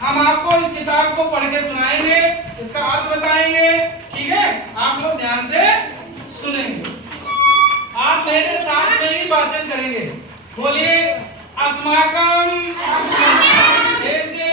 हम आपको इस किताब को पढ़ के सुनाएंगे, इसका अर्थ बताएंगे। ठीक है, आप लोग ध्यान से सुनेंगे। आप मेरे साथ में ही वाचन करेंगे। बोलिए अस्माकं देशे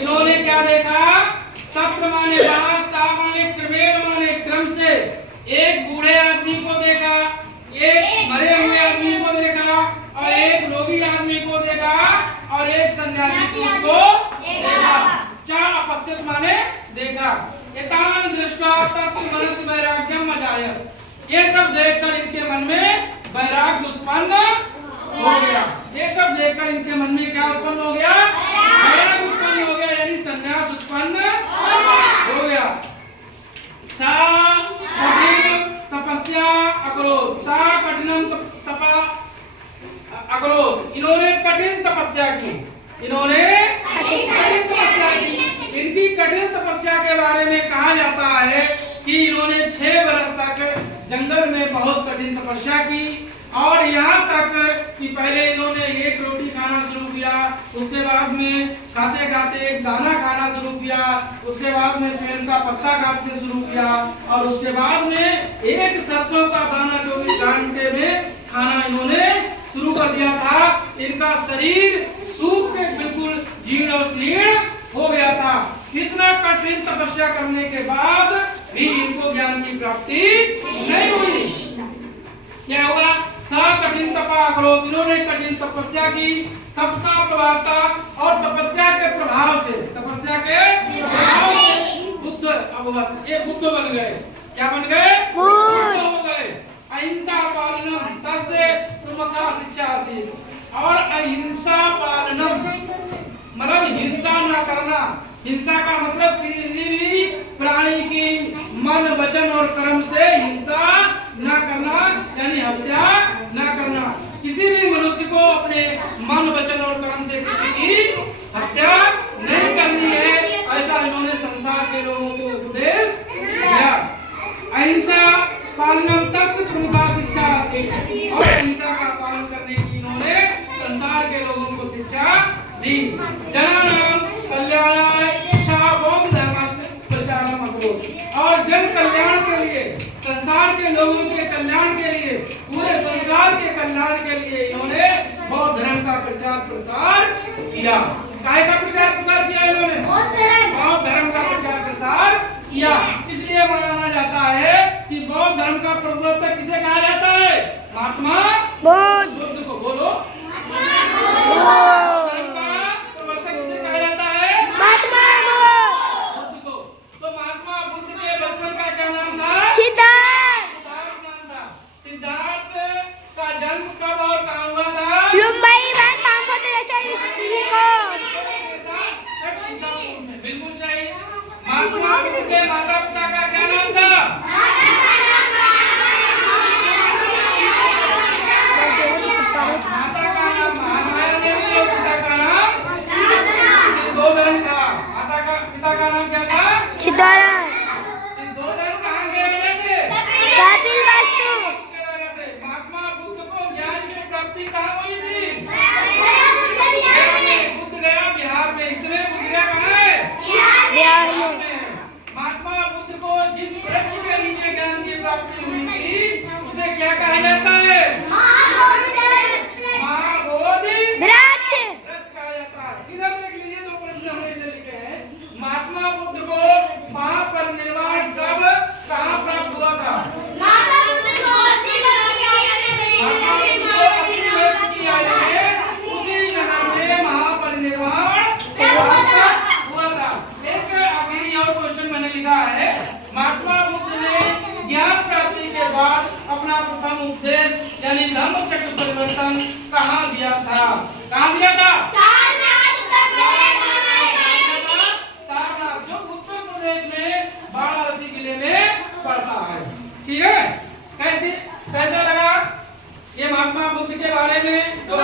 इन्होंने क्या देखा? तत्र माने बात, सा माने क्रमेण माने क्रम से। एक बूढ़े आदमी को देखा, एक मरे हुए आदमी को देखा, और एक रोगी आदमी को देखा, और एक सन्यासी पुरुष को देखा। चार पश्यत माने देखा, एतान दृष्ट्वा तस्य मनसि वैराग्यम अजाय, ये सब देखकर इनके मन में वैराग्य उत्पन्न हो गया। ये सब देखकर इनके मन में क्या उत्पन्न हो गया? वैराग्य उत्पन्न हो गया, यानी संन्यास उत्पन्न हो गया। सा कठिन तपस्या अकरोत, सा कठिन तपा अकरोत, इन्होंने कठिन तपस्या की, इन्होंने कठिन तपस्या की। इनकी कठिन तपस्या के बारे में कहा जाता है कि इन्होंने 6 वर्ष तक जंगल में बहुत कठिन तपस्या की, और यहाँ तक कि पहले इन्होंने एक रोटी खाना शुरू किया, उसके बाद में खाते खाते एक दाना खाना शुरू किया, उसके बाद में पेड़ का पत्ता काटने शुरू किया, और उसके बाद में एक सरसों का दाना 24 घंटे में खाना इन्होंने शुरू कर दिया था। इनका शरीर सूख के बिल्कुल जीर्ण और शीर्ण हो गया था। इतना कठिन तपस्या करने के बाद भी इनको ज्ञान की प्राप्ति नहीं हुई। क्या हुआ? सा कठिन तपा करो, इन्होंने कठिन तपस्या की, तपसा प्रभाता, और तपस्या के प्रभाव से, तपस्या के प्रभाव से बुद्ध अब ये बुद्ध बन गए। क्या बन गए? बुद्ध हो गए। अहिंसा पालनम तस्य प्रमुखा शिक्षा सी, और अहिंसा पालनम मतलब हिंसा न करना। हिंसा का मतलब किसी भी प्राणी की मन वचन और कर्म से हिंसा न करना, यानी हत्या न करना। किसी भी मनुष्य को अपने मन वचन और कर्म से किसी की हत्या नहीं करनी है, ऐसा इन्होंने संसार के लोगों को उपदेश दिया। अहिंसा पालनम तस्य प्रमुखा शिक्षा से, और अहिंसा का पालन करने की इन्होंने संसार के लोगों को शिक्षा दी। जनानाम कल्याणाय बौद्ध धर्मस्य प्रचारम अकरोत्, और जन कल्याण के लिए, संसार के लोगों के कल्याण के लिए, पूरे संसार के कल्याण के लिए इन्होंने बौद्ध धर्म का प्रचार प्रसार किया। काय का प्रचार प्रसार किया इन्होंने? बौद्ध धर्म का प्रचार प्रसार किया। इसलिए माना जाता है कि बौद्ध धर्म का प्रवर्तक किसे कहा जाता है? महात्मा बुद्ध को। बोलो, धर्म का प्रवर्तक किसे कहा जाता है? महात्मा बुद्ध को। तो महात्मा बुद्ध के बचपन का क्या नाम था? सिद्धार्थ नाम था। सिद्धार्थ का जन्म कब और कहाँ हुआ था? मुंबई में 543 ईस्वी को। बिल्कुल सही। महात्मा बुद्ध के माता पिता का क्या नाम था? माता का नाम महामाया देवी और पिता का नाम सिद्धोधन था। माता का पिता का नाम क्या था? सिद्धोधन। सिद्धोधन कहाँ के बने थे? कपिलवस्तु। महात्मा बुद्ध को ज्ञान की प्राप्ति कहाँ हुई थी? बुद्ध गया बिहार में। इसमें बुद्ध गया कहाँ है? बिहार में। महात्मा बुद्ध को जिस वृक्ष के नीचे ज्ञान की प्राप्ति हुई थी उसे क्या कहा जाता है? महाबोधि वृक्ष कहा जाता है। इधर देख लीजिए, 2 प्रश्न हमने इधर लिखे हैं। महात्मा बुद्ध को महापरिनिर्वाण कब कहाँ प्राप्त हुआ था? महात्मा बुद्ध को 80 वर्ष की आयु में उसी जगह में महापरिनिर्वाण हुआ था। एक आखिरी और क्वेश्चन मैंने लिखा है, महात्मा बुद्ध ने ज्ञान प्राप्ति के बाद अपना प्रथम उपदेश यानी धम्म चक्र परिवर्तन कहाँ दिया था? कहाँ दिया था? सारनाथ, जो उत्तर प्रदेश में वाराणसी जिले में पड़ता है। ठीक है? कैसा लगा ये महात्मा बुद्ध के बारे में जो